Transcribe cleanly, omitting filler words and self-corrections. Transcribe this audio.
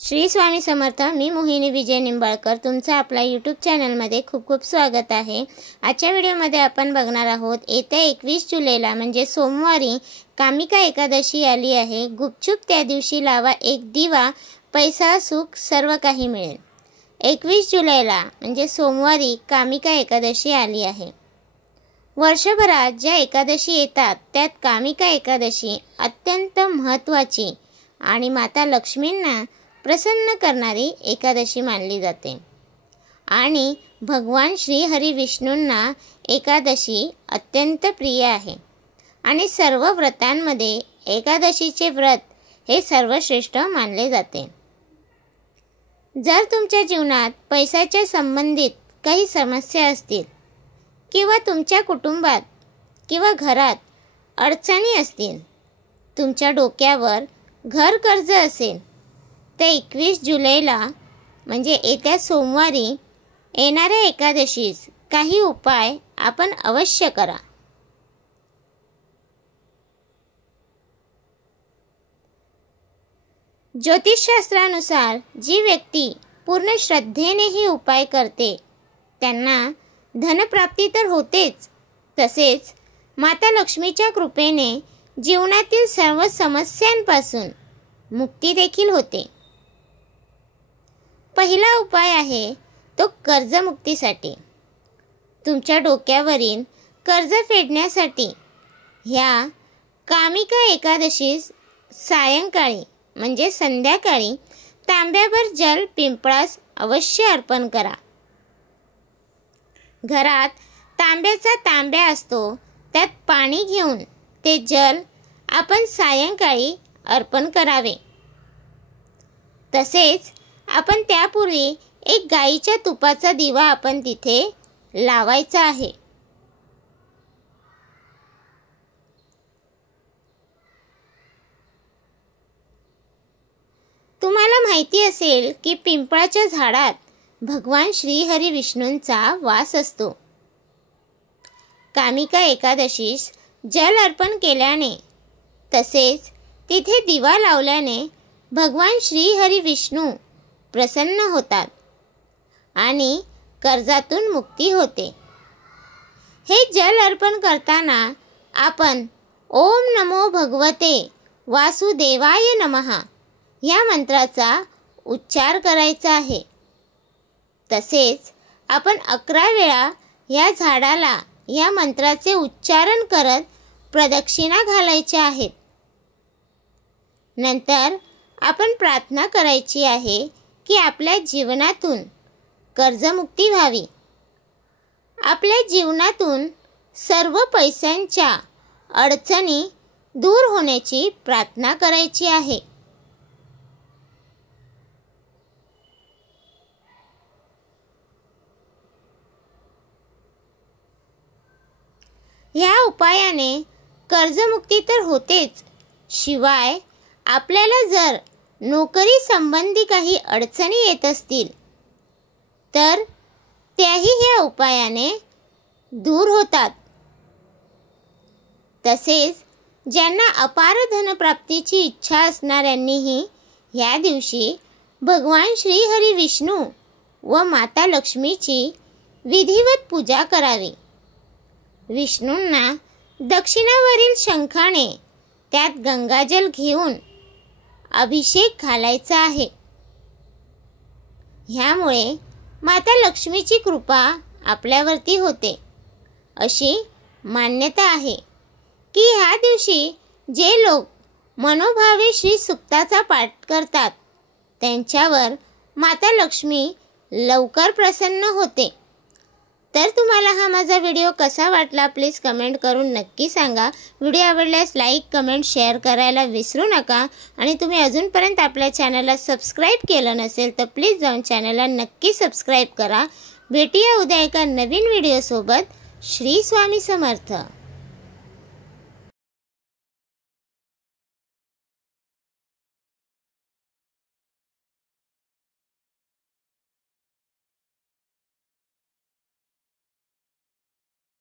श्री स्वामी समर्थ। मी मोहिनी विजय निंबाळकर तुमचं आपल्या यूट्यूब चॅनलमध्ये खूप खूप स्वागत आहे। आजच्या व्हिडिओमध्ये आपण बघणार आहोत येत्या 21 जुलैला म्हणजे सोमवारी कामिका एकादशी आली आहे। गुपचूप त्या दिवशी लावा एक दिवा, पैसा सुख सर्व काही मिळेल। 21 जुलैला म्हणजे सोमवारी कामिका एकादशी आली आहे। वर्षभरात ज्या एकादशी येतात त्यात कामिका एकादशी अत्यंत महत्त्वाची आणि माता लक्ष्मींना प्रसन्न करणारी एकादशी मानली जाते आणि भगवान श्री हरी विष्णूंना एकादशी अत्यंत प्रिय आहे आणि सर्व व्रतांमध्ये एकादशीचे व्रत हे सर्वश्रेष्ठ मानले जाते। जर तुमच्या जीवनात पैशाच्या संबंधित काही समस्या असतील किंवा तुमच्या कुटुंबात किंवा घरात अडचणी असतील, तुमच्या डोक्यावर घर कर्ज असेल, तर 21 जुलैला म्हणजे येत्या सोमवारी येणाऱ्या एकादशीस काही उपाय आपण अवश्य करा। ज्योतिषशास्त्रानुसार जी व्यक्ती पूर्ण श्रद्धेने ही उपाय करते त्यांना धनप्राप्ती तर होतेच, तसेच माता लक्ष्मीच्या कृपेने जीवनातील सर्व समस्यांपासून मुक्ती देखील होते। पहिला उपाय आहे तो कर्जमुक्तीसाठी। तुमच्या डोक्यावरील कर्ज फेडण्यासाठी ह्या कामिका एकादशीस सायंकाळी म्हणजे संध्याकाळी तांब्याभर जल पिंपळास अवश्य अर्पण करा। घरात तांब्याचा तांब्या असतो, त्यात पाणी घेऊन ते जल आपण सायंकाळी अर्पण करावे। तसेच आपण त्यापूर्वी एक गाईच्या तुपाचा दिवा आपण तिथे लावायचा आहे। तुम्हाला माहिती असेल की पिंपळाच्या झाडात भगवान श्री हरी विष्णूंचा वास असतो। कामिका एकादशीस जल अर्पण केल्याने तसेच तिथे दिवा लावल्याने भगवान श्री हरी विष्णू प्रसन्न होतात आणि कर्जातून मुक्ती होते। हे जल अर्पण करताना आपण ओम नमो भगवते वासुदेवाय नमः या मंत्राचा उच्चार करायचा आहे। तसेच आपण 11 वेळा या झाडाला या मंत्राचे उच्चारण करत प्रदक्षिणा घालायच्या आहेत। नंतर आपण प्रार्थना करायची आहे की आपल्या जीवनातून कर्जमुक्ती व्हावी, आपल्या जीवनातून सर्व पैशांच्या अडचणी दूर होण्याची प्रार्थना करायची आहे। या उपायाने कर्जमुक्ती तर होतेच, शिवाय आपल्याला जर नोकरी संबंधी काही अडचणी येत असतील तर त्याही या उपायाने दूर होतात। तसेच ज्यांना अपार धनप्राप्तीची इच्छा असणाऱ्यांनीही या दिवशी भगवान श्री हरी विष्णू व माता लक्ष्मीची विधिवत पूजा करावी। विष्णूंना दक्षिणावरील शंखाने त्यात गंगाजल घेऊन अभिषेक घालायचा आहे। ह्यामुळे माता लक्ष्मीची कृपा आपल्यावरती होते अशी मान्यता आहे की ह्या दिवशी जे लोक मनोभावे श्री सुक्ताचा पाठ करतात त्यांच्यावर माता लक्ष्मी लवकर प्रसन्न होते। तर तुम्हाला हा माझा व्हिडिओ कसा वाटला प्लीज कमेंट करून नक्की सांगा। व्हिडिओ आवडल्यास लाईक कमेंट शेअर करायला विसरू नका आणि तुम्ही अजूनपर्यंत आपल्या चॅनलला सबस्क्राईब केलं नसेल तर प्लीज जाऊन चॅनलला नक्की सबस्क्राईब करा। भेटूया उद्या एका नवीन व्हिडिओसोबत। श्री स्वामी समर्थ।